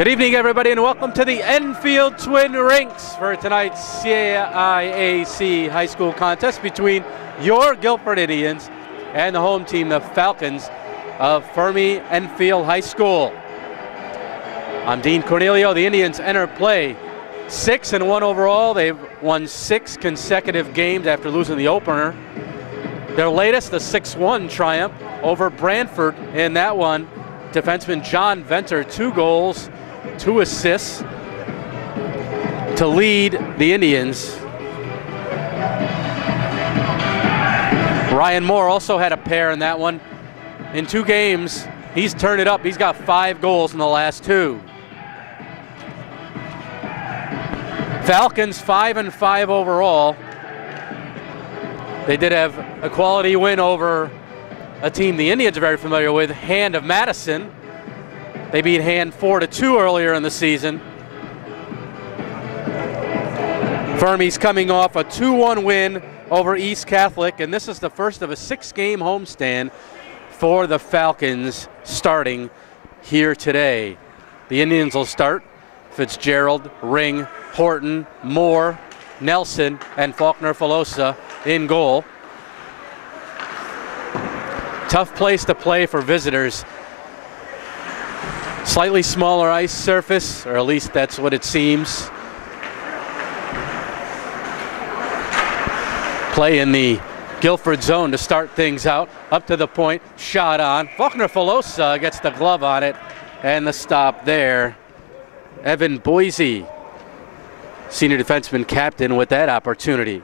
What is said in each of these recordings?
Good evening, everybody, and welcome to the Enfield Twin Rinks for tonight's CIAC High School contest between your Guilford Indians and the home team, the Falcons of Fermi-Enfield High School. I'm Dean Cornelio. The Indians enter play 6-1 overall. They've won 6 consecutive games after losing the opener. Their latest, the 6-1 triumph over Brantford. In that one, defenseman John Venter, 2 goals, 2 assists to lead the Indians. Ryan Moore also had a pair in that one. In 2 games, he's turned it up. He's got 5 goals in the last 2. Falcons 5-5 overall. They did have a quality win over a team the Indians are very familiar with, Hand of Madison. They beat Hand 4-2 earlier in the season. Fermi's coming off a 2-1 win over East Catholic, and this is the first of a 6-game homestand for the Falcons starting here today. The Indians will start Fitzgerald, Ring, Horton, Moore, Nelson, and Faulkner-Filosa in goal. Tough place to play for visitors. Slightly smaller ice surface, or at least that's what it seems. Play in the Guilford zone to start things out. Up to the point, shot on. Faulkner-Filosa gets the glove on it, and the stop there. Evan Boise, senior defenseman captain, with that opportunity.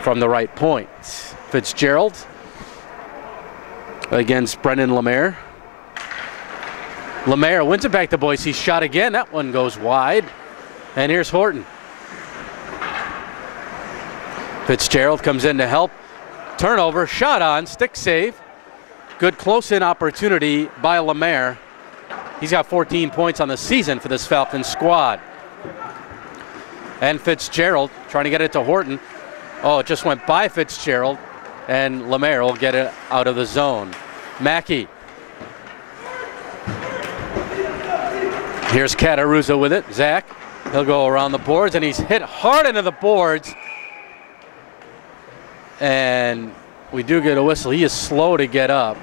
From the right point, Fitzgerald against Brendan Lemaire. Lemaire wins it back to Boise, shot again, that one goes wide. And here's Horton. Fitzgerald comes in to help. Turnover, shot on, stick save. Good close-in opportunity by Lemaire. He's got 14 points on the season for this Falcons squad. And Fitzgerald trying to get it to Horton. Oh, it just went by Fitzgerald, and Lemaire will get it out of the zone. Mackey. Here's Cataruza with it. Zach, he'll go around the boards, and he's hit hard into the boards. And we do get a whistle. He is slow to get up.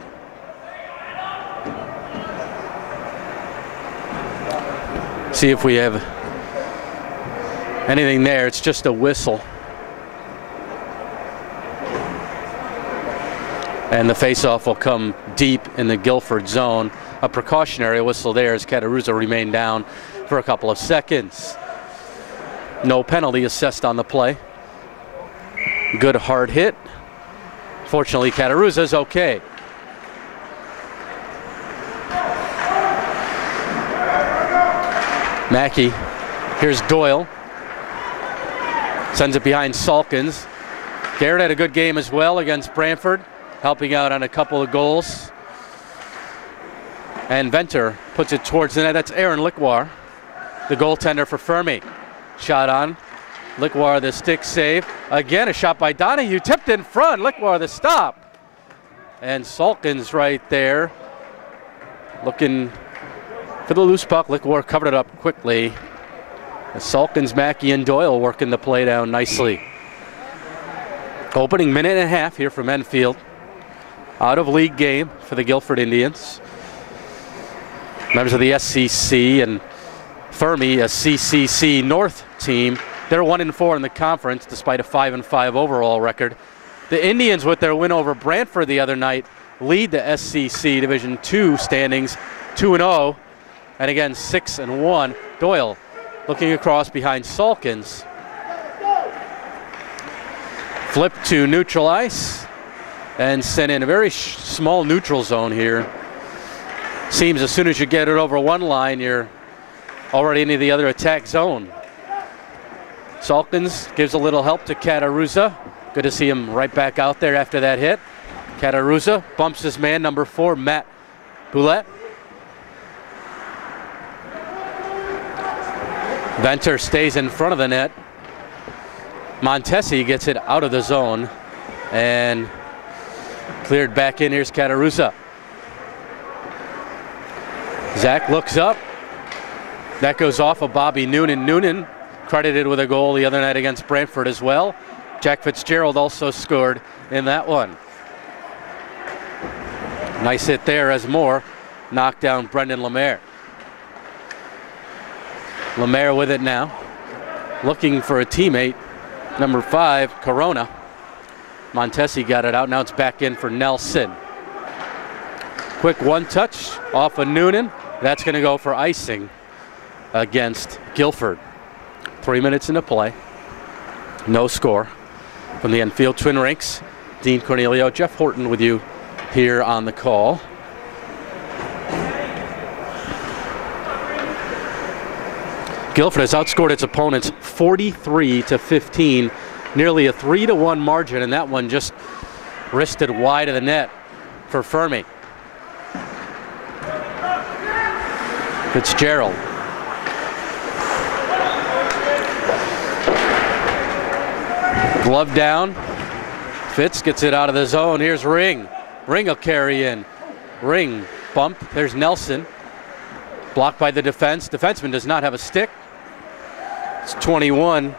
See if we have anything there. It's just a whistle. And the faceoff will come deep in the Guilford zone. A precautionary whistle there as Cataruza remained down for a couple of seconds. No penalty assessed on the play. Good hard hit. Fortunately, Cataruza's okay. Mackey, here's Doyle. Sends it behind Salkins. Garrett had a good game as well against Brantford, helping out on a couple of goals. And Venter puts it towards the net. That's Aaron Lickwar, the goaltender for Fermi. Shot on. Lickwar the stick save. Again, a shot by Donahue, tipped in front. Lickwar the stop. And Salkins right there looking for the loose puck. Lickwar covered it up quickly. Salkins, Mackey, and Doyle working the play down nicely. Opening minute and a half here from Enfield. Out of league game for the Guilford Indians. Members of the SCC and Fermi, a CCC North team. They're 1-4 in the conference despite a 5-5 overall record. The Indians, with their win over Brantford the other night, lead the SCC Division II standings 2-0. And again, 6-1. Doyle looking across behind Salkins. Flip to neutral ice and sent in a very small neutral zone here. Seems as soon as you get it over one line, you're already into the other attack zone. Salkins gives a little help to Cataruza. Good to see him right back out there after that hit. Cataruza bumps his man, number 4, Matt Boulette. Venter stays in front of the net. Montesi gets it out of the zone and cleared back in. Here's Cataruza. Zach looks up. That goes off of Bobby Noonan. Noonan credited with a goal the other night against Brantford as well. Jack Fitzgerald also scored in that one. Nice hit there as Moore knocked down Brendan Lemaire. Lemaire with it now, looking for a teammate. Number 5, Corona. Montesi got it out. Now it's back in for Nelson. Quick one touch off of Noonan. That's going to go for icing against Guilford. 3 minutes into play. No score from the Enfield Twin Rinks. Dean Cornelio, Jeff Horton with you here on the call. Guilford has outscored its opponents 43-15, nearly a 3-1 margin, and that one just wristed wide of the net for Fermi. Fitzgerald. Glove down. Fitz gets it out of the zone. Here's Ring. Ring will carry in. Ring bump. There's Nelson. Blocked by the defense. Defenseman does not have a stick. It's 21.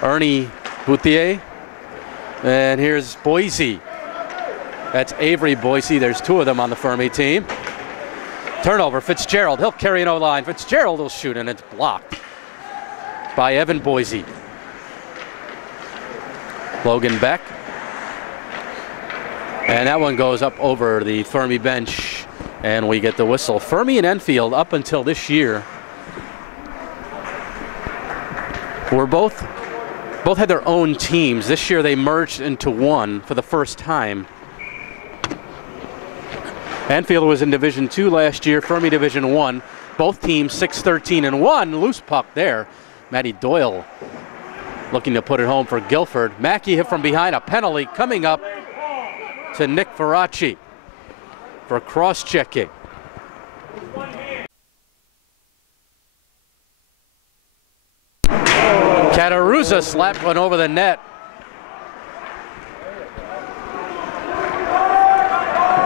Ernie Bouthier. And here's Boise. That's Avery Boise. There's 2 of them on the Fermi team. Turnover, Fitzgerald. He'll carry an O-line. Fitzgerald will shoot, and it's blocked by Evan Boise. Logan Beck. And that one goes up over the Fermi bench, and we get the whistle. Fermi and Enfield, up until this year, were both had their own teams. This year they merged into one for the first time. Enfield was in Division II last year, Fermi Division I. Both teams 6-13-1. Loose puck there. Matty Doyle looking to put it home for Guilford. Mackey hit from behind, a penalty coming up to Nick Veracci for cross-checking. Cataruza slapped one over the net.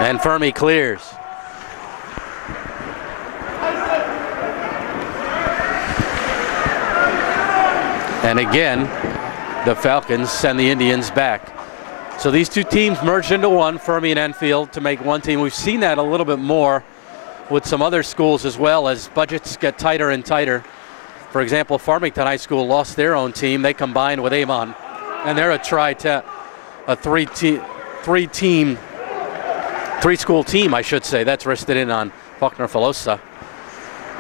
And Fermi clears. And again, the Falcons send the Indians back. So these 2 teams merged into one, Fermi and Enfield, to make one team. We've seen that a little bit more with some other schools as well as budgets get tighter and tighter. For example, Farmington High School lost their own team. They combined with Avon, and they're a three-school team, I should say. That's rested in on Faulkner Filosa.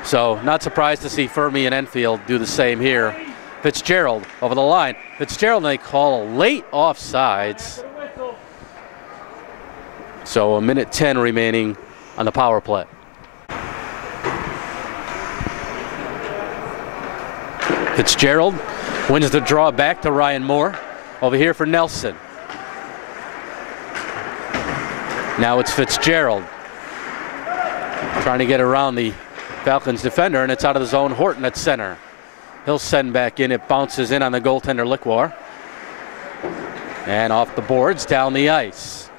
So not surprised to see Fermi and Enfield do the same here. Fitzgerald over the line. Fitzgerald, and they call a late offsides. So 1:10 remaining on the power play. Fitzgerald wins the draw back to Ryan Moore. Over here for Nelson. Now it's Fitzgerald trying to get around the Falcons defender, and it's out of the zone. Horton at center. He'll send back in. It bounces in on the goaltender Liquor. And off the boards, down the ice.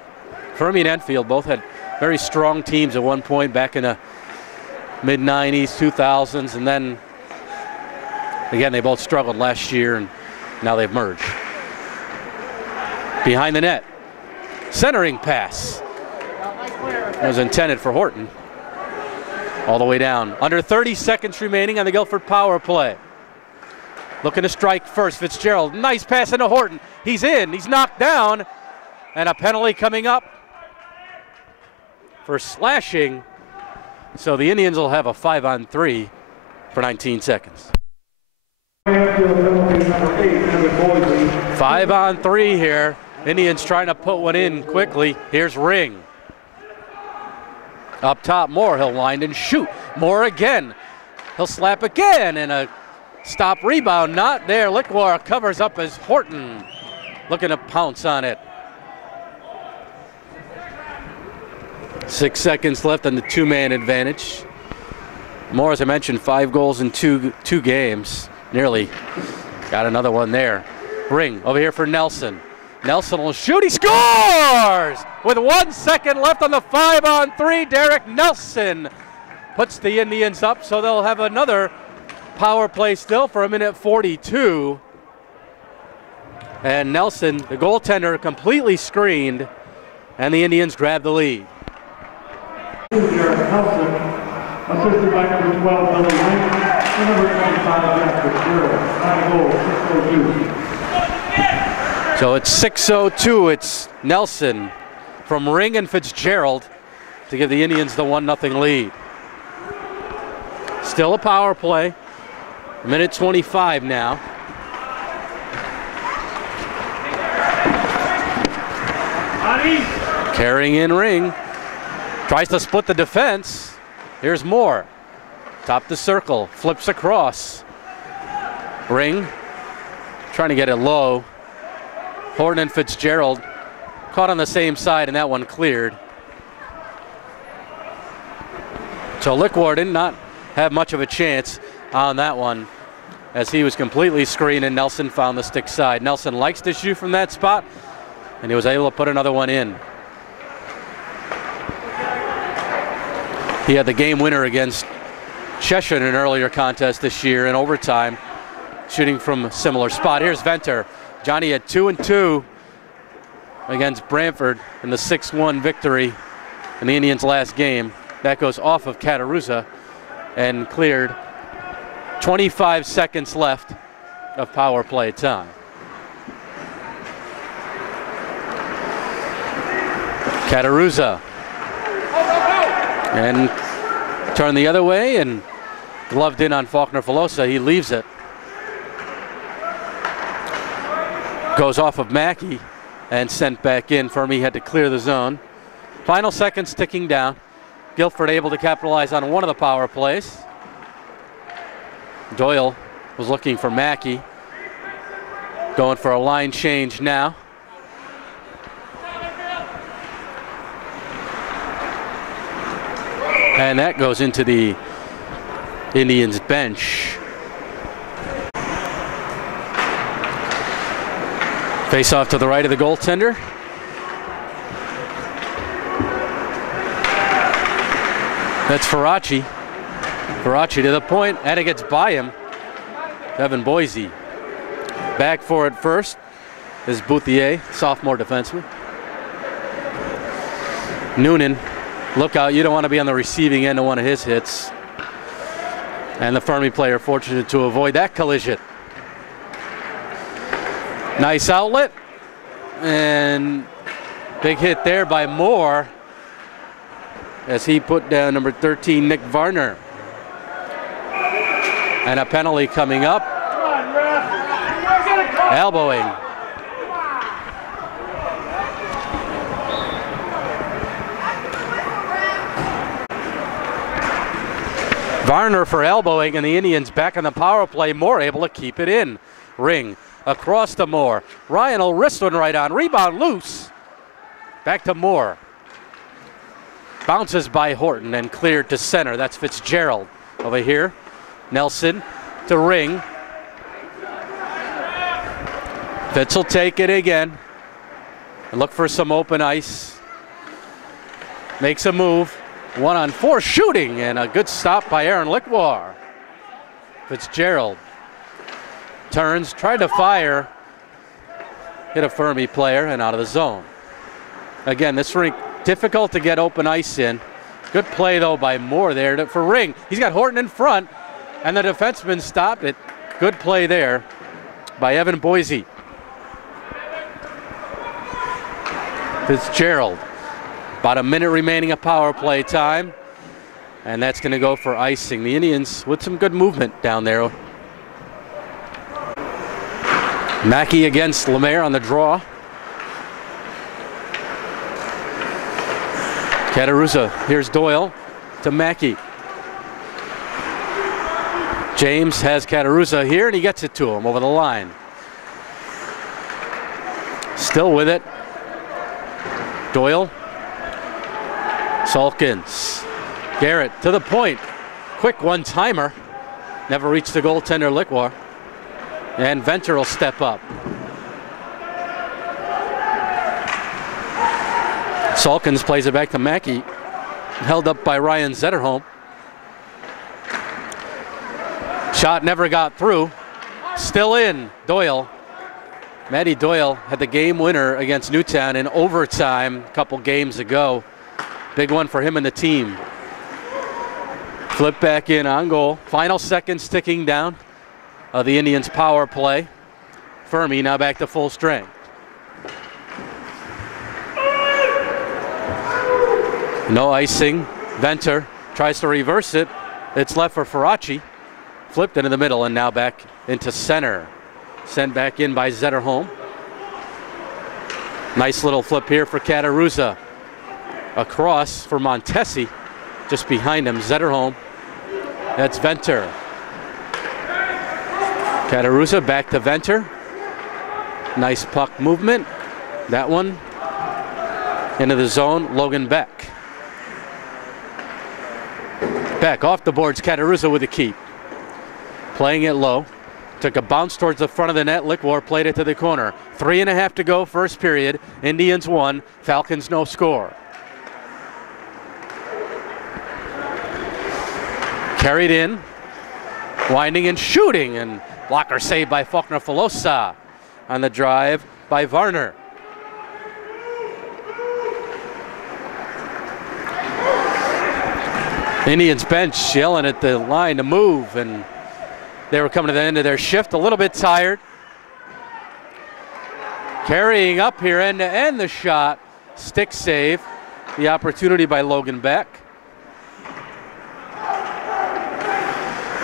Fermi and Enfield both had very strong teams at one point back in the mid-90s, 2000s, and then again they both struggled last year, and now they've merged. Behind the net, centering pass. It was intended for Horton. All the way down. Under 30 seconds remaining on the Guilford power play. Looking to strike first, Fitzgerald. Nice pass into Horton. He's in, he's knocked down, and a penalty coming up for slashing. So the Indians will have a 5-on-3 for 19 seconds. 5-on-3 here. Indians trying to put one in quickly. Here's Ring. Up top, Moore. He'll wind and shoot. Moore again. He'll slap again, and a stop rebound. Not there. Liquor covers up as Horton looking to pounce on it. 6 seconds left on the 2-man advantage. Moore, as I mentioned, 5 goals in two games. Nearly got another one there. Ring over here for Nelson. Nelson will shoot, he scores! With 1 second left on the 5-on-3, Derek Nelson puts the Indians up, so they'll have another power play still for 1:42. And Nelson, the goaltender, completely screened, and the Indians grab the lead. Derek Nelson, assisted by number 12, Billy Link, and number 25, Jack Fitzgerald. 9 goals, 602. So it's 6:02. It's Nelson from Ring and Fitzgerald to give the Indians the 1-0 lead. Still a power play. 1:25 now. Carrying in Ring. Tries to split the defense. Here's Moore. Top the circle. Flips across. Ring trying to get it low. Horton and Fitzgerald caught on the same side, and that one cleared. So Lickwar did not have much of a chance on that one, as he was completely screened and Nelson found the stick side. Nelson likes to shoot from that spot, and he was able to put another one in. He had the game winner against Cheshire in an earlier contest this year in overtime, shooting from a similar spot. Here's Venter. Johnny had 2 and 2 against Brantford in the 6-1 victory in the Indians' last game. That goes off of Cataruzza and cleared. 25 seconds left of power play time. Cataruzza. And turned the other way and gloved in on Faulkner-Filosa. He leaves it. Goes off of Mackey and sent back in. Fermi had to clear the zone. Final seconds ticking down. Guilford able to capitalize on one of the power plays. Doyle was looking for Mackey. Going for a line change now. And that goes into the Indians bench. Face off to the right of the goaltender. That's Faraci. Faraci to the point, and it gets by him. Evan Boise. Back for it first is Bouthier, sophomore defenseman. Noonan, look out, you don't want to be on the receiving end of one of his hits. And the Fermi player fortunate to avoid that collision. Nice outlet, and big hit there by Moore as he put down number 13, Nick Varner. And a penalty coming up. Elbowing. Varner for elbowing, and the Indians back on the power play. Moore able to keep it in. Ring across to Moore. Ryan will wrist one right on. Rebound loose. Back to Moore. Bounces by Horton and cleared to center. That's Fitzgerald over here. Nelson to Ring. Fitz will take it again and look for some open ice. Makes a move. 1-on-4 shooting, and a good stop by Aaron Lickwar. Fitzgerald turns, tried to fire, hit a Fermi player and out of the zone. Again, this rink difficult to get open ice in. Good play though by Moore there for Ring. He's got Horton in front, and the defenseman stopped it. Good play there by Evan Boise. Fitzgerald. About a minute remaining of power play time, and that's going to go for icing. The Indians with some good movement down there. Mackey against Lemaire on the draw. Cataruzza, here's Doyle to Mackey. James has Cataruzza here, and he gets it to him over the line. Still with it. Doyle. Salkins. Garrett to the point. Quick one-timer. Never reached the goaltender Lickwar. And Venter will step up. Salkins plays it back to Mackey. Held up by Ryan Zetterholm. Shot never got through. Still in. Doyle. Matty Doyle had the game winner against Newtown in overtime a couple games ago. Big one for him and the team. Flip back in on goal. Final seconds ticking down of the Indians' power play. Fermi now back to full strength. No icing. Venter tries to reverse it. It's left for Faraci. Flipped into the middle and now back into center. Sent back in by Zetterholm. Nice little flip here for Cataruzza. Across for Montesi. Just behind him, Zetterholm. That's Venter. Cataruzza back to Venter. Nice puck movement. That one into the zone. Logan Beck. Beck off the boards. Cataruzza with a keep. Playing it low. Took a bounce towards the front of the net. Lickwar played it to the corner. 3.5 to go, first period. Indians 1, Falcons no score. Carried in, winding and shooting, and blocker saved by Faulkner-Filosa on the drive by Varner. Indians bench yelling at the line to move, and they were coming to the end of their shift, a little bit tired. Carrying up here end to end the shot. Stick save. The opportunity by Logan Beck.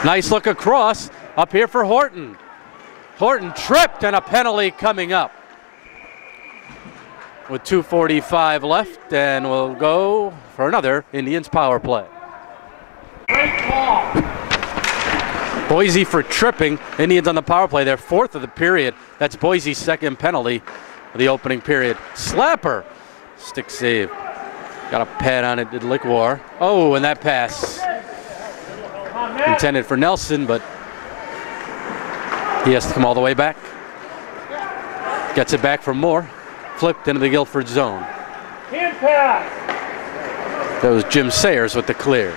Nice look across. Up here for Horton. Horton tripped and a penalty coming up. With 2:45 left, and we'll go for another Indians power play. Boise for tripping. Indians on the power play. Their 4th of the period. That's Boise's 2nd penalty of the opening period. Slapper. Stick save. Got a pad on it, did Lickwar. Oh, and that pass. Intended for Nelson, but he has to come all the way back. Gets it back for Moore. Flipped into the Guilford zone. That was Jim Sayers with the clear.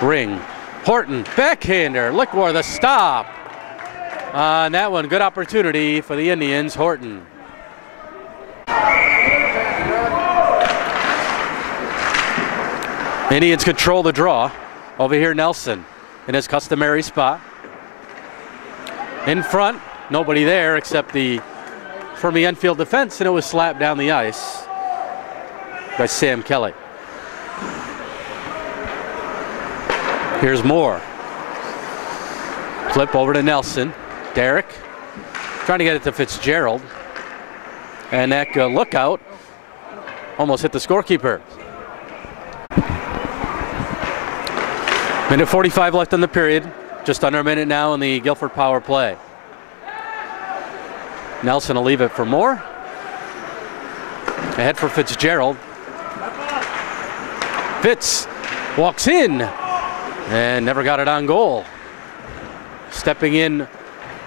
Ring. Horton, backhander. Lickwar the stop. On that one, good opportunity for the Indians. Horton. Indians control the draw. Over here, Nelson in his customary spot. In front, nobody there except the Fermi-Enfield defense, and it was slapped down the ice by Sam Kelly. Here's Moore. Flip over to Nelson. Derek trying to get it to Fitzgerald. And that lookout almost hit the scorekeeper. Minute 45 left in the period. Just under a minute now in the Guilford power play. Nelson will leave it for Moore. Ahead for Fitzgerald. Fitz walks in. And never got it on goal. Stepping in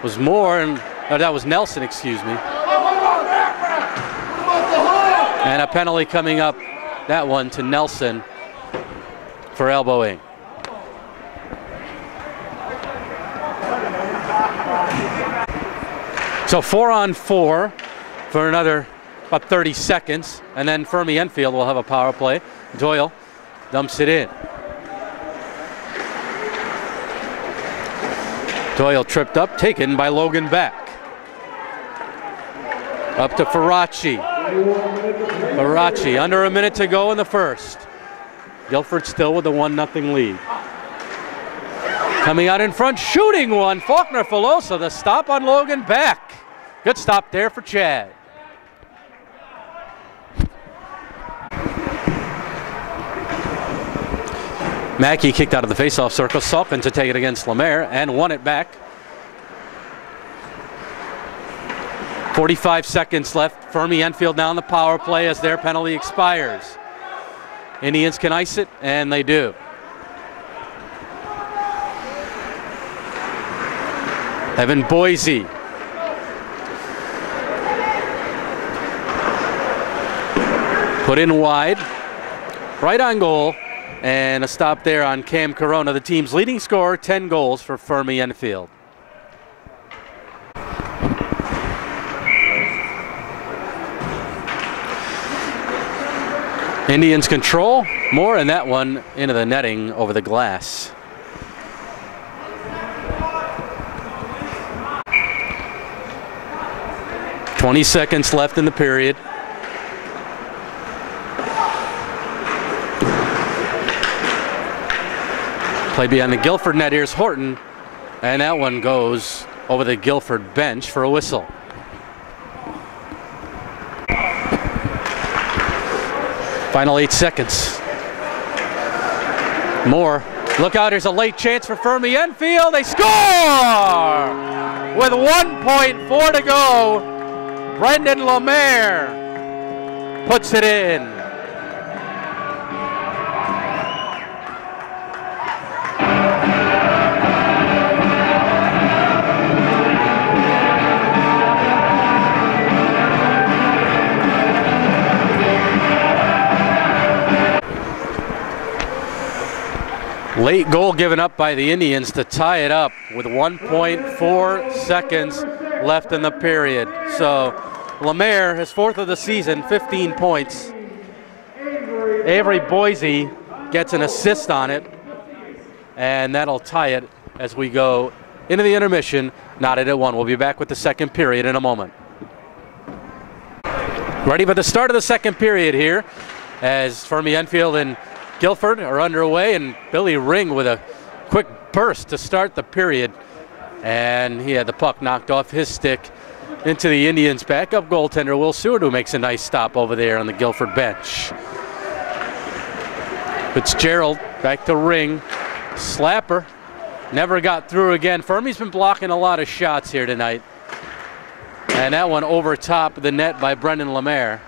was Moore, and that was Nelson, excuse me. And a penalty coming up, that one to Nelson for elbowing. So 4-on-4 for another about 30 seconds, and then Fermi-Enfield will have a power play. Doyle dumps it in. Doyle tripped up, taken by Logan Beck. Up to Faraci. Faraci, under a minute to go in the first. Guilford still with a 1-0 lead. Coming out in front, shooting one. Faulkner-Filosa, the stop on Logan Beck. Good stop there for Chad. Mackey kicked out of the faceoff circle. Salkin to take it against Lemaire and won it back. 45 seconds left. Fermi-Enfield now on the power play as their penalty expires. Indians can ice it, and they do. Evan Boise. Put in wide, right on goal, and a stop there on Cam Corona, the team's leading scorer, 10 goals for Fermi-Enfield. Indians control more, and that one into the netting over the glass. "20 seconds left in the period. Play behind the Guilford net. Here's Horton, and that one goes over the Guilford bench for a whistle. Final 8 seconds. Moore, look out, here's a late chance for Fermi-Enfield. They score! With 1.4 to go, Brendan Lemaire puts it in. Late goal given up by the Indians to tie it up with 1.4 seconds left in the period. So Lemaire, his 4th of the season, 15 points. Avery Boise gets an assist on it, and that'll tie it as we go into the intermission, knotted at 1. We'll be back with the second period in a moment. Ready for the start of the second period here as Fermi-Enfield and Guilford are underway, and Billy Ring with a quick burst to start the period, and he had the puck knocked off his stick into the Indians' backup goaltender Will Seward, who makes a nice stop over there on the Guilford bench. Fitzgerald back to Ring, slapper, never got through again. Fermi's been blocking a lot of shots here tonight, and that one over top of the net by Brendan Lemaire.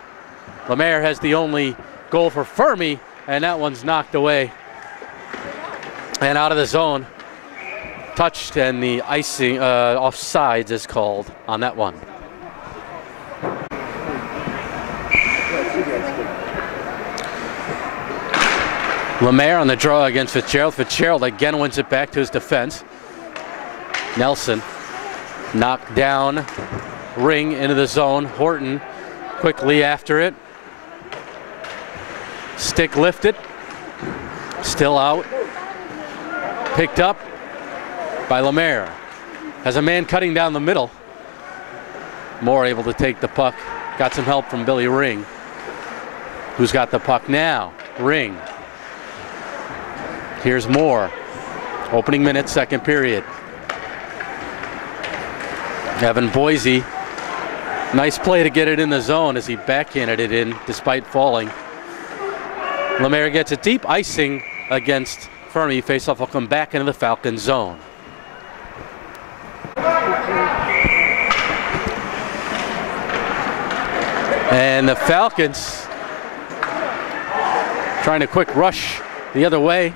Lemaire has the only goal for Fermi, and that one's knocked away and out of the zone. Touched, and the icing offsides is called on that one. Lemaire on the draw against Fitzgerald. Fitzgerald again wins it back to his defense. Nelson knocked down, Ring into the zone. Horton quickly after it. Stick lifted, still out. Picked up by Lemaire. Has a man cutting down the middle. Moore able to take the puck. Got some help from Billy Ring. Who's got the puck now? Ring. Here's Moore. Opening minute, second period. Evan Boise. Nice play to get it in the zone as he backhanded it in despite falling. Lemaire gets it deep, icing against Fermi. Faceoff will come back into the Falcon zone. And the Falcons trying to quick rush the other way.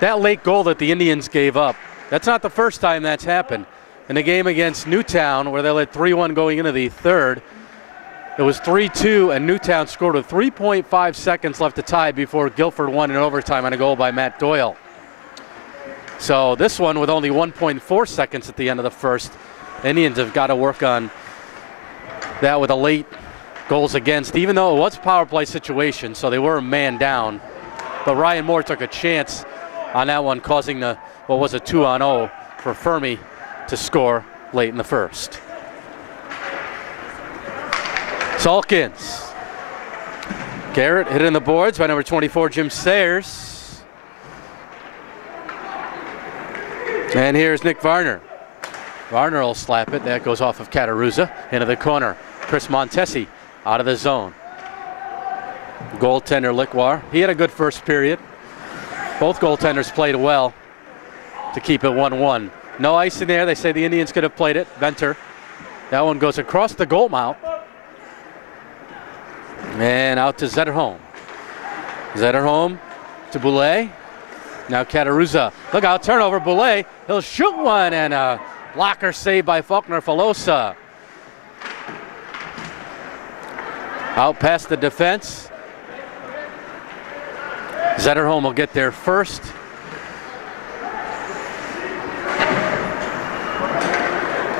That late goal that the Indians gave up, that's not the first time that's happened. In the game against Newtown, where they led 3-1 going into the third, it was 3-2, and Newtown scored with 3.5 seconds left to tie before Guilford won in overtime on a goal by Matt Doyle. So this one with only 1.4 seconds at the end of the first. Indians have got to work on that with a late goals against, even though it was a power play situation, so they were a man down. But Ryan Moore took a chance on that one, causing the, what was a 2-on-0 for Fermi to score late in the first. Salkins. Garrett hit in the boards by number 24, Jim Sayers. And here's Nick Varner. Varner will slap it. That goes off of Cataruza into the corner. Chris Montesi out of the zone. Goaltender Likwar. He had a good first period. Both goaltenders played well to keep it 1-1. No ice in there. They say the Indians could have played it. Venter. That one goes across the goal mount. And out to Zetterholm. Zetterholm to Boulay. Now Cataruza. Look out, turnover. Boulay. He'll shoot one, and a blocker saved by Faulkner Filosa. Out past the defense. Zetterholm will get there first.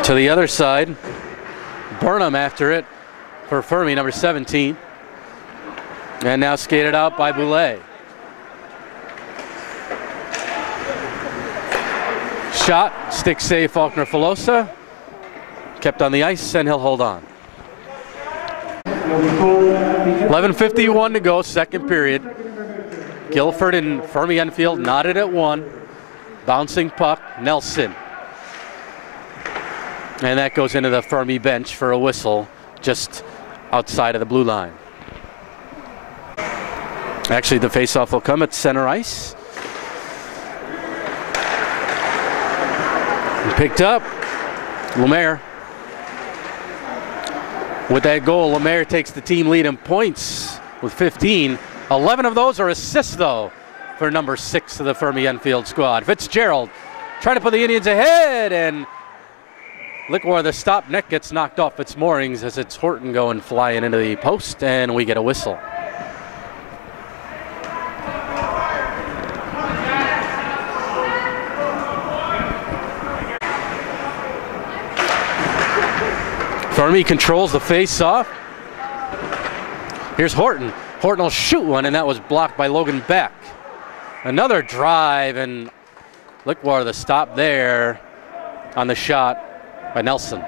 To the other side, Burnham after it for Fermi, number 17. And now skated out by Boulay. Shot, stick save, Faulkner-Filosa. Kept on the ice, and he'll hold on. 11:51 to go, second period. Guilford and Fermi-Enfield knotted at 1. Bouncing puck, Nelson. And that goes into the Fermi bench for a whistle just outside of the blue line. Actually, the faceoff will come at center ice. And picked up, Lemaire. With that goal, Lemaire takes the team lead in points with 15. 11 of those are assists, though, for number 6 of the Fermi-Enfield squad. Fitzgerald trying to put the Indians ahead, and look where the stop net gets knocked off its moorings as it's Horton going flying into the post, and we get a whistle. Fermi controls the face-off. Here's Horton. Horton will shoot one, and that was blocked by Logan Beck. Another drive, and look where the stop there on the shot by Nelson.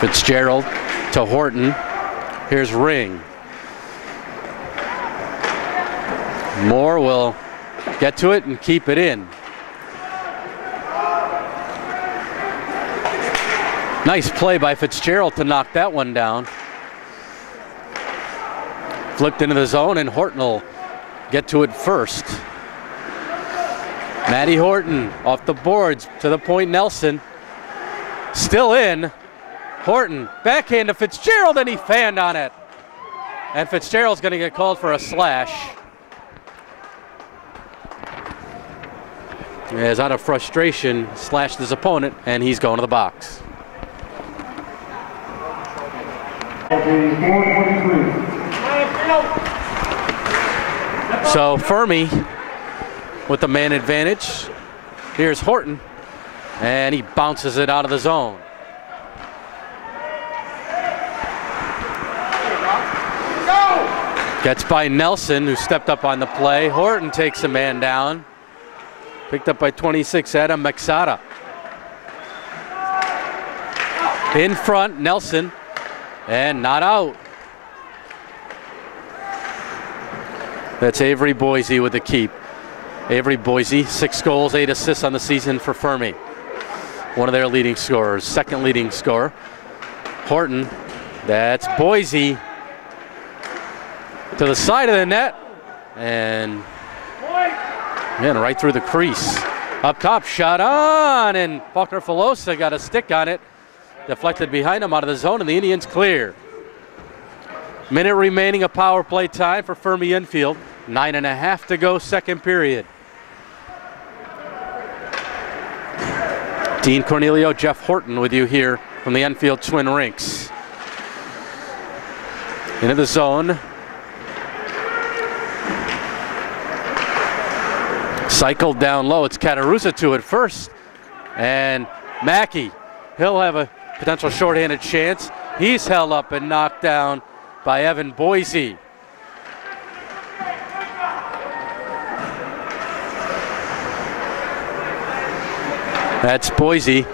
Fitzgerald to Horton. Here's Ring. Moore will get to it and keep it in. Nice play by Fitzgerald to knock that one down. Flipped into the zone, and Horton will get to it first. Matty Horton off the boards to the point. Nelson still in. Horton backhand to Fitzgerald, and he fanned on it. And Fitzgerald's going to get called for a slash. As out of frustration, slashed his opponent, and he's going to the box. So Fermi with the man advantage. Here's Horton, and he bounces it out of the zone. Gets by Nelson, who stepped up on the play. Horton takes a man down. Picked up by 26, Adam Maxata. In front, Nelson, and not out. That's Avery Boise with the keep. Avery Boise, 6 goals, 8 assists on the season for Fermi. One of their leading scorers, second leading scorer. Horton, that's Boise. To the side of the net, and man, right through the crease. Up top, shot on, and Faulkner-Filosa got a stick on it. Deflected behind him out of the zone, and the Indians clear. Minute remaining of power play time for Fermi-Enfield. 9.5 to go, second period. Dean Cornelio, Jeff Horton with you here from the Enfield Twin Rinks. Into the zone. Cycled down low. It's Cataruzza to it first. And Mackey, he'll have a potential shorthanded chance. He's held up and knocked down by Evan Boise. That's Boise.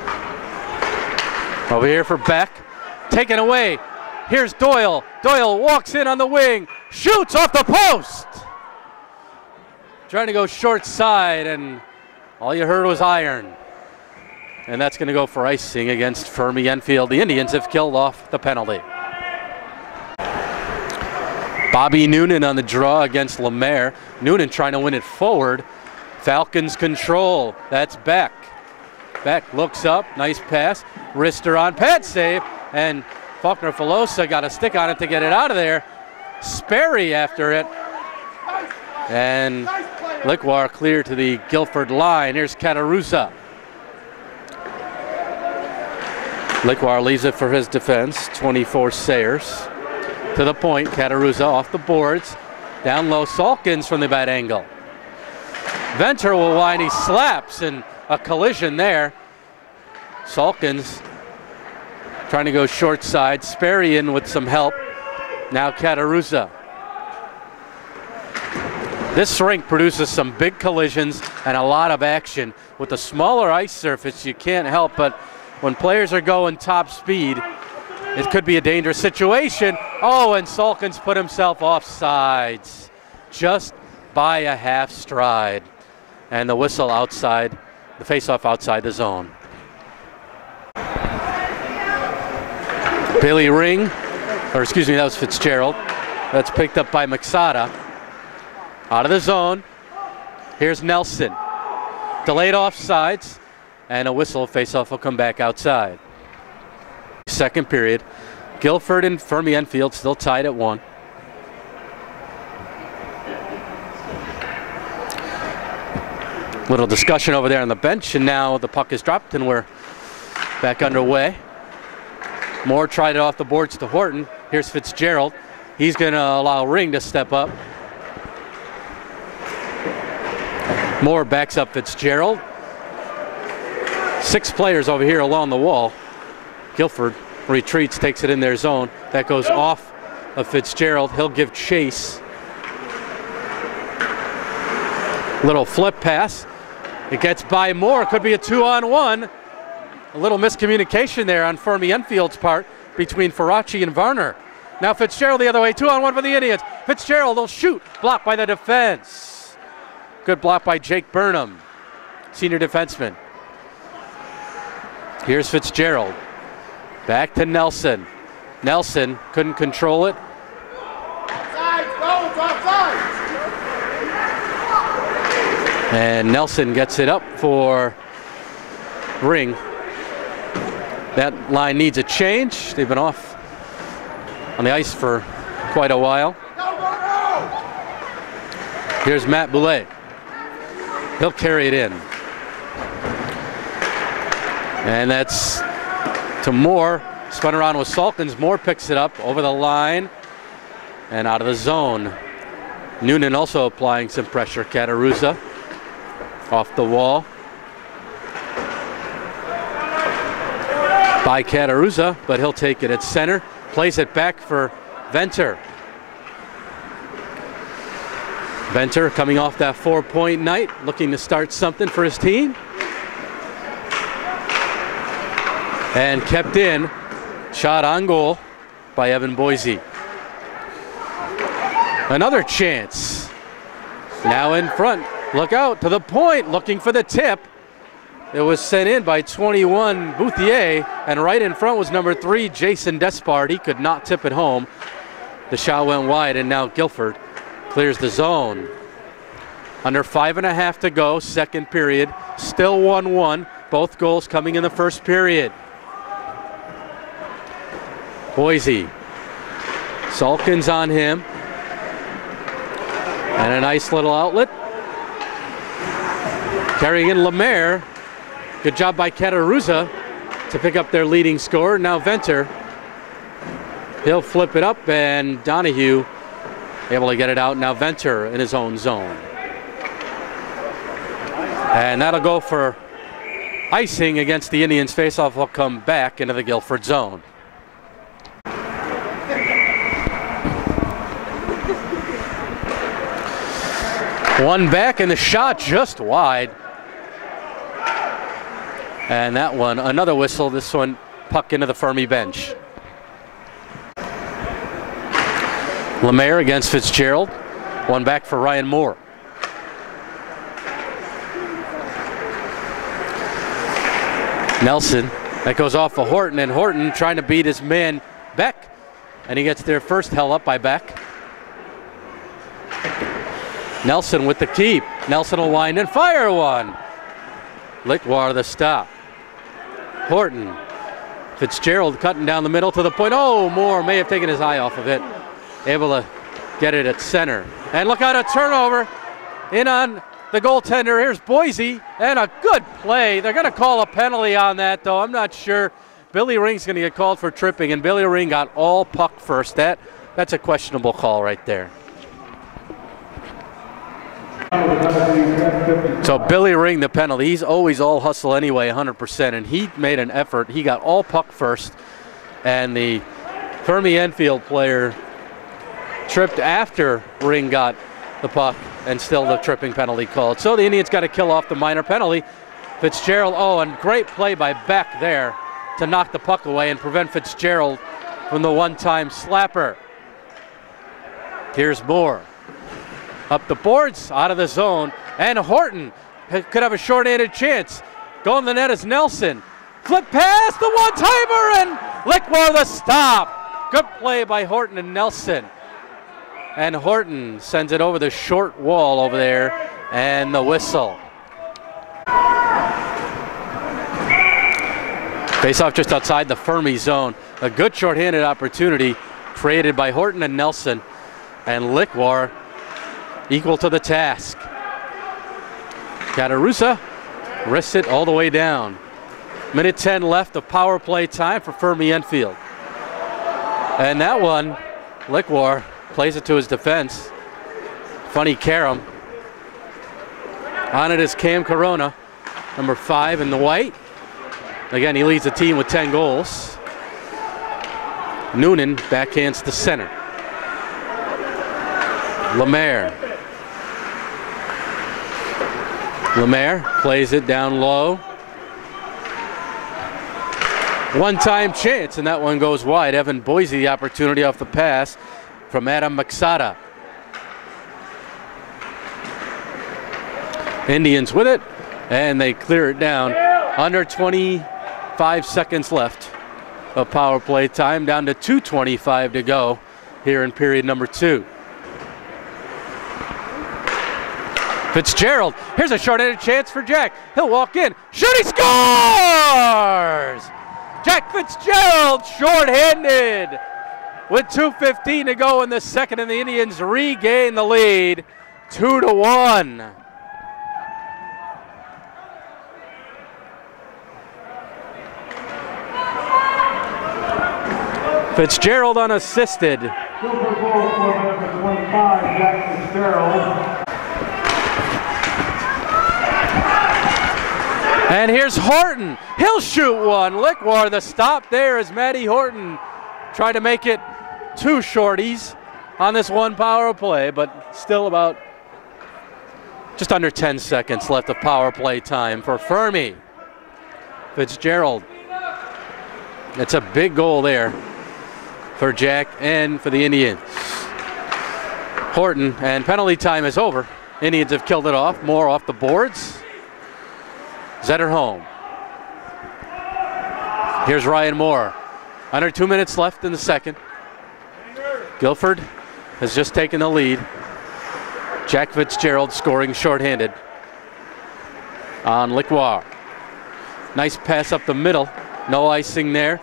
Over here for Beck. Taken away. Here's Doyle. Doyle walks in on the wing. Shoots off the post. Trying to go short side, and all you heard was iron. And that's going to go for icing against Fermi-Enfield. The Indians have killed off the penalty. Bobby Noonan on the draw against Lemaire. Noonan trying to win it forward. Falcons control. That's Beck. Beck looks up. Nice pass. Wrister on pad save. And Faulkner-Filosa got a stick on it to get it out of there. Sperry after it. And Liquar clear to the Guilford line. Here's Cataruzza. Liquar leaves it for his defense. 24 Sayers to the point. Katarusa off the boards. Down low, Salkins from the bad angle. Venter will wind, he slaps, and a collision there. Salkins trying to go short side. Sperry in with some help. Now Katarusa. This rink produces some big collisions and a lot of action. With a smaller ice surface, you can't help but when players are going top speed, it could be a dangerous situation. Oh, and Salkins put himself off sides just by a half stride. And the whistle outside, the face-off outside the zone. Billy Ring, or excuse me, that was Fitzgerald. That's picked up by Maxada. Out of the zone. Here's Nelson. Delayed offsides, and a whistle. Face-off will come back outside. Second period. Guilford and Fermi-Enfield still tied at 1. Little discussion over there on the bench, and now the puck is dropped, and we're back underway. Moore tried it off the boards to Horton. Here's Fitzgerald. He's going to allow Ring to step up. Moore backs up Fitzgerald. 6 players over here along the wall. Guilford retreats, takes it in their zone. That goes off of Fitzgerald. He'll give chase. Little flip pass. It gets by Moore. Could be a 2-on-1. A little miscommunication there on Fermi-Enfield's part between Faraci and Varner. Now Fitzgerald the other way. 2-on-1 for the Indians. Fitzgerald will shoot. Blocked by the defense. Good block by Jake Burnham, senior defenseman. Here's Fitzgerald. Back to Nelson. Nelson couldn't control it. And Nelson gets it up for Ring. That line needs a change. They've been off on the ice for quite a while. Here's Matt Boulay. He'll carry it in. And that's to Moore. Spun around with Salkins. Moore picks it up over the line and out of the zone. Noonan also applying some pressure. Katarusa off the wall. By Katarusa, but he'll take it at center. Plays it back for Venter. Venter coming off that 4-point night, looking to start something for his team. And kept in. Shot on goal by Evan Boise. Another chance. Now in front. Look out to the point, looking for the tip. It was sent in by 21 Bouthier, and right in front was number 3, Jason Despard. He could not tip it home. The shot went wide, and now Guilford clears the zone. Under 5.5 to go, second period. Still 1-1. Both goals coming in the first period. Boise. Salkins on him. And a nice little outlet. Carrying in Lemaire. Good job by Katarusa to pick up their leading scorer. Now Venter. He'll flip it up, and Donahue able to get it out. Now Venter in his own zone. And that'll go for icing against the Indians. Faceoff will come back into the Guilford zone. One back, and the shot just wide. And that one, another whistle. This one, puck into the Fermi bench. Lemaire against Fitzgerald. One back for Ryan Moore. Nelson, that goes off of Horton, and Horton trying to beat his man Beck. And he gets there first, held up by Beck. Nelson with the keep. Nelson will wind and fire one. Liquar the stop. Horton. Fitzgerald cutting down the middle to the point. Oh, Moore may have taken his eye off of it. Able to get it at center. And look out, a turnover in on the goaltender. Here's Boise, and a good play. They're going to call a penalty on that, though. I'm not sure Billy Ring's going to get called for tripping, and Billy Ring got all puck first. That's a questionable call right there. So Billy Ring, the penalty. He's always all hustle anyway, 100%, and he made an effort. He got all puck first, and the Fermi-Enfield player tripped after Ring got the puck, and still the tripping penalty called. So the Indians got to kill off the minor penalty. Fitzgerald, and great play by Beck there to knock the puck away and prevent Fitzgerald from the one-time slapper. Here's Moore. Up the boards, out of the zone, and Horton could have a short-handed chance. Going to the net is Nelson. Flip pass, the one-timer, and Lickmore the stop. Good play by Horton and Nelson. And Horton sends it over the short wall over there, and the whistle. Face-off just outside the Fermi zone. A good short-handed opportunity created by Horton and Nelson, and Lickmore equal to the task. Katarusa wrists it all the way down. Minute 10 left of power play time for Fermi-Enfield. And that one, Lickmore plays it to his defense. Funny carom. On it is Cam Corona, number 5 in the white. Again, he leads the team with 10 goals. Noonan backhands to center. Lemaire plays it down low. One-time chance, and that one goes wide. Evan Boise the opportunity off the pass from Adam Maxada. Indians with it, and they clear it down. Under 25 seconds left of power play time, down to 2:25 to go here in period number 2. Fitzgerald, here's a short-handed chance for Jack. He'll walk in, shoot, he scores! Jack Fitzgerald, short-handed with 2:15 to go in the second, and the Indians regain the lead, 2-1. Fitzgerald unassisted. Guilford goal for number 25, Jack Fitzgerald. And here's Horton. He'll shoot one. Lickmore, the stop there as Matty Horton tried to make it 2 shorties on this one power play, but still about just under 10 seconds left of power play time for Fermi. Fitzgerald. It's a big goal there for Jack and for the Indians. Horton, and penalty time is over. Indians have killed it off. Moore off the boards. Zetterholm. Here's Ryan Moore. Under 2 minutes left in the second. Guilford has just taken the lead. Jack Fitzgerald scoring shorthanded on Lickmore. Nice pass up the middle. No icing there.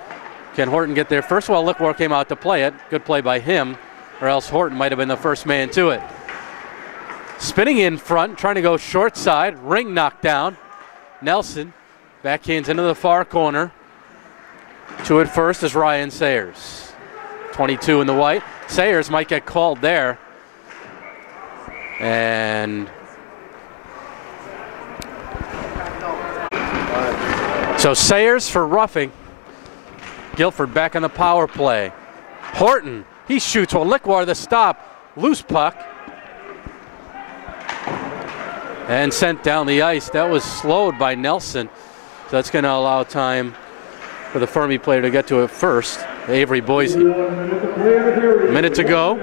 Can Horton get there first? Well, Lickmore came out to play it. Good play by him, or else Horton might have been the first man to it. Spinning in front, trying to go short side. Ring knocked down. Nelson backhands into the far corner. To it first is Ryan Sayers. 22 in the white. Sayers might get called there. And so Sayers for roughing. Guilford back on the power play. Horton, he shoots one. Lickmore the stop. Loose puck. And sent down the ice. That was slowed by Nelson. So that's going to allow time for the Fermi player to get to it first. Avery Boise. Minute to go.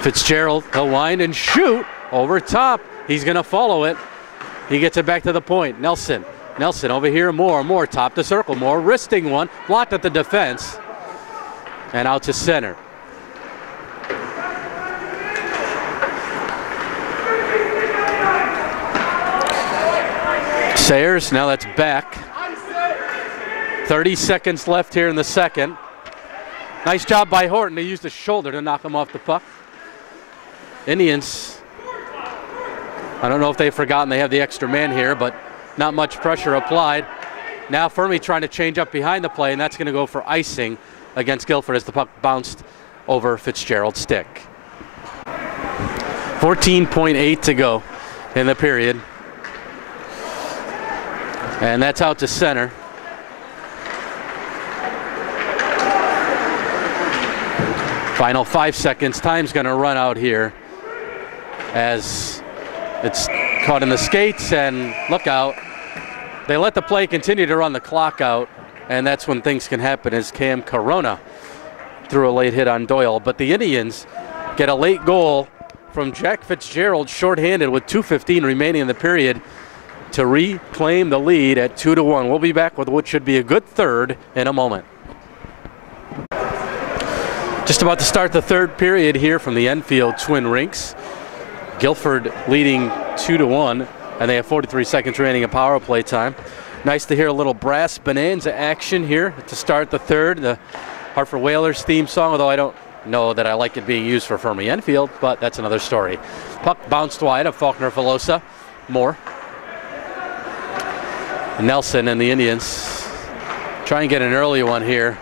Fitzgerald, he'll wind and shoot over top. He's going to follow it. He gets it back to the point. Nelson over here. Moore top the circle. Moore wristing one. Blocked at the defense. And out to center. Sayers, now that's back. 30 seconds left here in the second. Nice job by Horton. He used his shoulder to knock him off the puck. Indians, I don't know if they've forgotten they have the extra man here, but not much pressure applied. Now Fermi trying to change up behind the play, and that's going to go for icing against Guilford as the puck bounced over Fitzgerald's stick. 14.8 to go in the period. And that's out to center. Final 5 seconds. Time's going to run out here as it's caught in the skates, and look out. They let the play continue to run the clock out, and that's when things can happen as Cam Corona threw a late hit on Doyle. But the Indians get a late goal from Jack Fitzgerald shorthanded with 2:15 remaining in the period to reclaim the lead at 2-1. We'll be back with what should be a good third in a moment. Just about to start the third period here from the Enfield Twin Rinks. Guilford leading 2-1, and they have 43 seconds remaining of power play time. Nice to hear a little brass bonanza action here to start the third. The Hartford Whalers theme song, although I don't know that I like it being used for Fermi-Enfield, but that's another story. Puck bounced wide of Faulkner-Filosa. Moore. Nelson and the Indians try and get an early one here.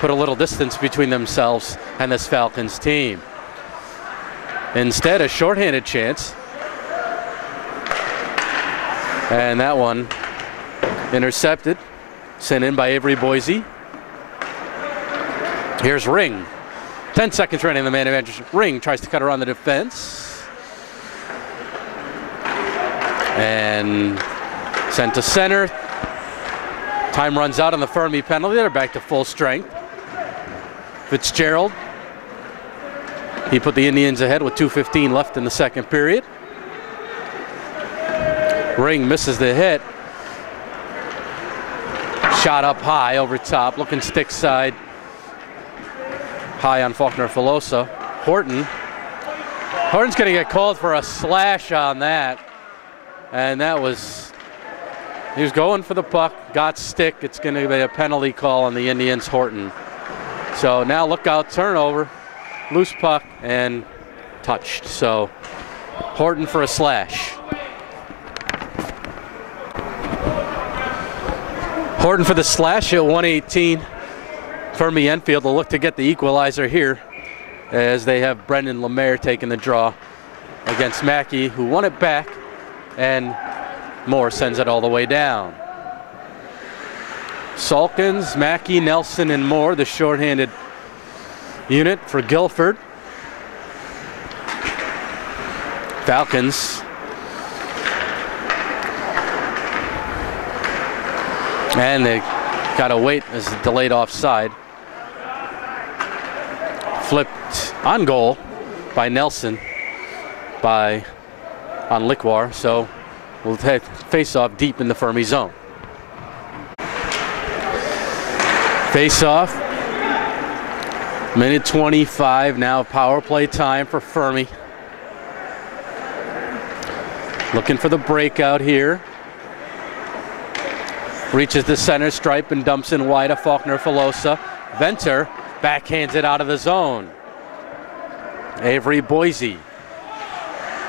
Put a little distance between themselves and this Falcons team. Instead, a shorthanded chance. And that one intercepted. Sent in by Avery Boise. Here's Ring. 10 seconds remaining in the man advantage. Ring tries to cut around the defense. And sent to center. Time runs out on the Fermi penalty. They're back to full strength. Fitzgerald. He put the Indians ahead with 2:15 left in the second period. Ring misses the hit. Shot up high over top, looking stick side. High on Faulkner-Filosa. Horton's going to get called for a slash on that. And that was, he was going for the puck, got stick. It's going to be a penalty call on the Indians, Horton. So now look out, turnover, loose puck, and touched. So Horton for a slash. Horton for the slash at 1:18. Fermi-Enfield will look to get the equalizer here as they have Brendan Lemaire taking the draw against Mackey, who won it back, and Moore sends it all the way down. Salkins, Mackey, Nelson, and Moore, the shorthanded unit for Guilford. Falcons. And they got to wait as a delayed offside. Flipped on goal by Nelson on Liquar, so we'll face off deep in the Fermi zone. Face off. Minute 25 now, power play time for Fermi. Looking for the breakout here. Reaches the center stripe and dumps in wide of Faulkner-Filosa. Venter backhands it out of the zone. Avery Boise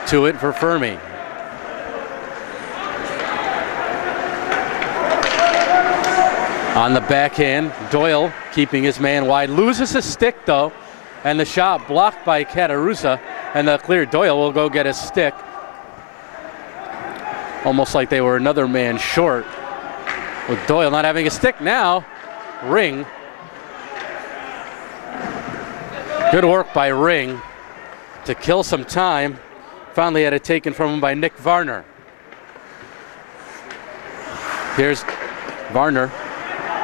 to it for Fermi. On the backhand, Doyle keeping his man wide. Loses his stick though, and the shot blocked by Katarusa, and the clear Doyle will go get his stick. Almost like they were another man short. With Doyle not having a stick now, Ring. Good work by Ring to kill some time. Finally had it taken from him by Nick Varner. Here's Varner